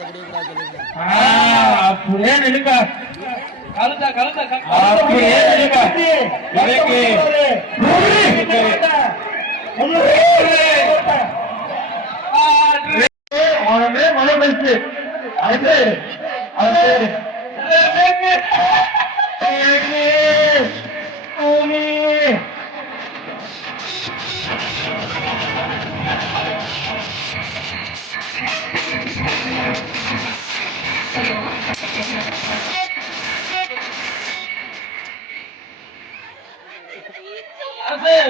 அப்படியே நிலுங்க கலந்தா கலந்தா அப்படியே நிலுங்க எனக்கு உடனே மழை பெய்ச்சு அது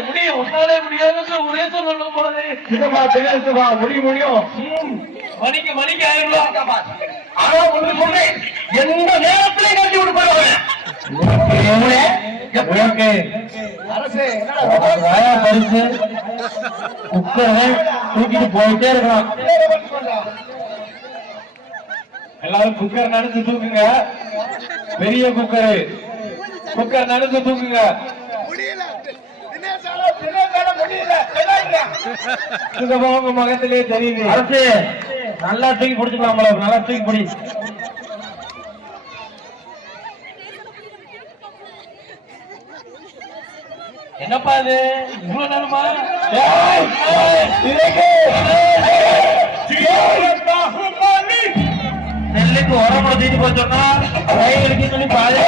முடியும் ஒன்னாலே முடியாது ஒரே சொல்லணும் போது முடியும் மணிக்கு மணிக்கு 1000 ரூபாய் ஆனா ஒன்று சொல்றேன் எந்த நேரத்திலையும் கட்டி விடுப்பாங்க பரிசு குக்கரை தூக்கிட்டு போயிட்டே இருக்கலாம். எல்லாரும் குக்கர் நடந்து தூக்குங்க. பெரிய குக்கர் குக்கர் நடந்து தூக்குங்க. உங்க முகத்திலே தெரியுது. அரசு நல்லா தூக்கி பிடிச்சுக்கலாம். நல்லா தூக்கி பிடி. என்னப்பா இது இவ்வளவு நேரமா நெல்லுக்கு உரமுறை தீட்டு போச்சோம்னா வயலுக்கு சொல்லி பாதி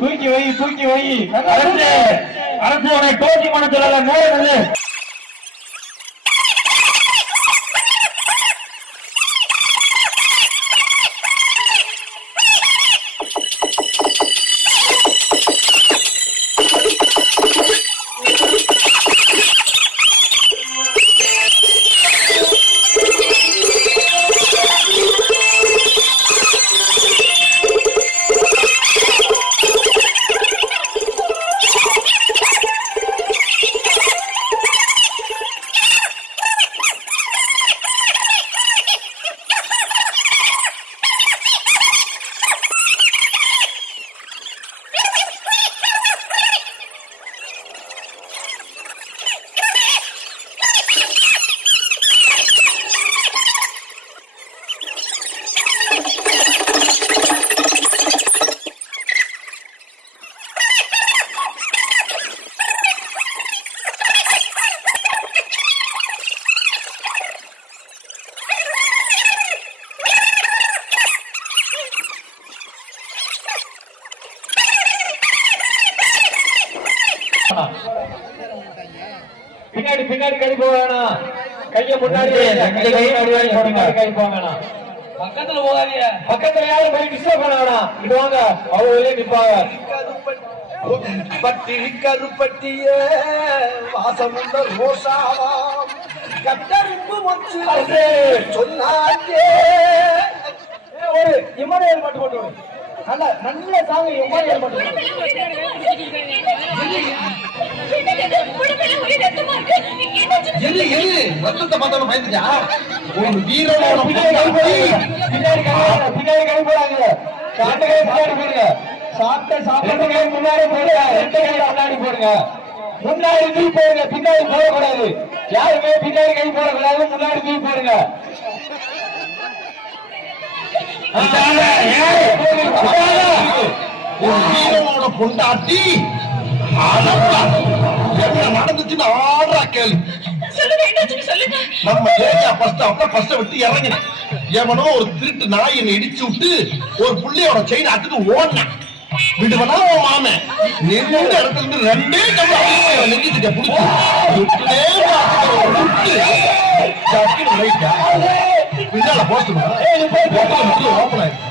தூக்கி வை தூக்கி வை. அரசு உன்னை கோச்சி பண்ண சொல்லல. நேரம் பின்னாடி பின்னாடி கை போக வேணாம். கைய முன்னாடி கை போக வேணாம். பக்கத்துல போகாதீங்க. பக்கத்துல யாரும் போய் டிஸ்டர்ப் பண்ண வேணாம். இது வாங்க அவங்களே நிப்பாங்க. பட்டி கருப்பட்டிய வாசம் ரோசாவாம் கட்டறிப்பு மச்சு சொன்னாங்க. ஒரு இமரையல் மட்டும் போட்டு நல்ல நல்ல சாங்க இமரையல் மட்டும் ரத்தத்தை பார்த்தாலும் பயந்துட்டா ஒரு வீரனோட பின்னாடி கை போடாங்க. சாப்பிட்டு பின்னாடி போடுங்க. சாப்பிட்டு கை முன்னாடி போடுங்க. 2 கை முன்னாடி போடுங்க. முன்னாடி தூக்கி போடுங்க. பின்னாடி போடக்கூடாது. யாருமே பின்னாடி கை போடக்கூடாது. முன்னாடி தூக்கி போடுங்க. ஒரு வீரனோட பொண்டாட்டி என்ன நடந்துச்சுன்னு ஆடுறா கேள்வி. நம்ம ஏரியா பஸ்ட விட்டு இறங்கினேன். எவனோ ஒரு திருட்டு நாய் என்னை இடிச்சு விட்டு ஒரு புள்ளையோட செயின் அட்டுட்டு ஓடினேன். விடுவனா உன் மாமன் நின்ற இடத்துல இருந்து 2 கம்பளம் நெஞ்சிட்ட புடிச்சு பின்னால போஸ்ட் ஓப்பன் ஆயிடுச்சு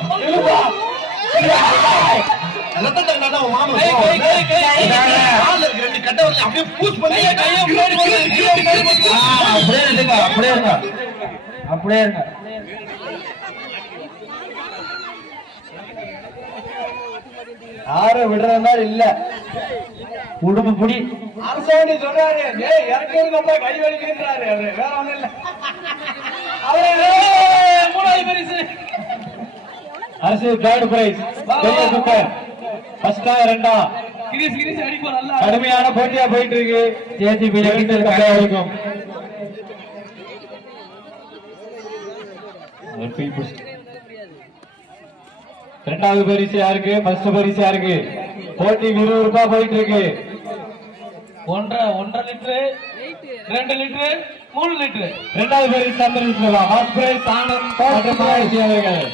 ரத்தத்தை கண்டா உன் மாமன் கால்ல இருக்க ரெண்டு கட்டை வரல அப்படியே பூஸ் பண்ணி அப்படியே இருங்க அப்படியே இருங்க அப்படியே இருங்க யாரும் விடுற மாதிரி இல்ல உடுப்பு புடி அரசாணி சொல்றாரு இறக்கிறது கை வலிக்கிறாரு அவரு வேற ஒண்ணும் இல்ல அவரே மூணாவது பரிசு அரசு தேர்ட் பிரைஸ் பெரிய சூப்பர் ஃபர்ஸ்டா ரெண்டா கிரீஸ் அடிப்போம் நல்லா கடுமையான போட்டியா போயிட்டு இருக்கு ஜேசிபி வரைக்கும் இரண்டாவது பரிசு யாருக்கு ஃபர்ஸ்ட் பரிசு யாருக்கு போட்டி விறுவிறுப்பா போயிட்டு இருக்கு 1.5 லிட்டரு 2 லிட்டரு 3 லிட்டரு இரண்டாவது பரிசு அந்த ஃபர்ஸ்ட் பிரைஸ் ஆனந்த் அவர்கள்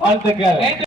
வாழ்த்துக்கள்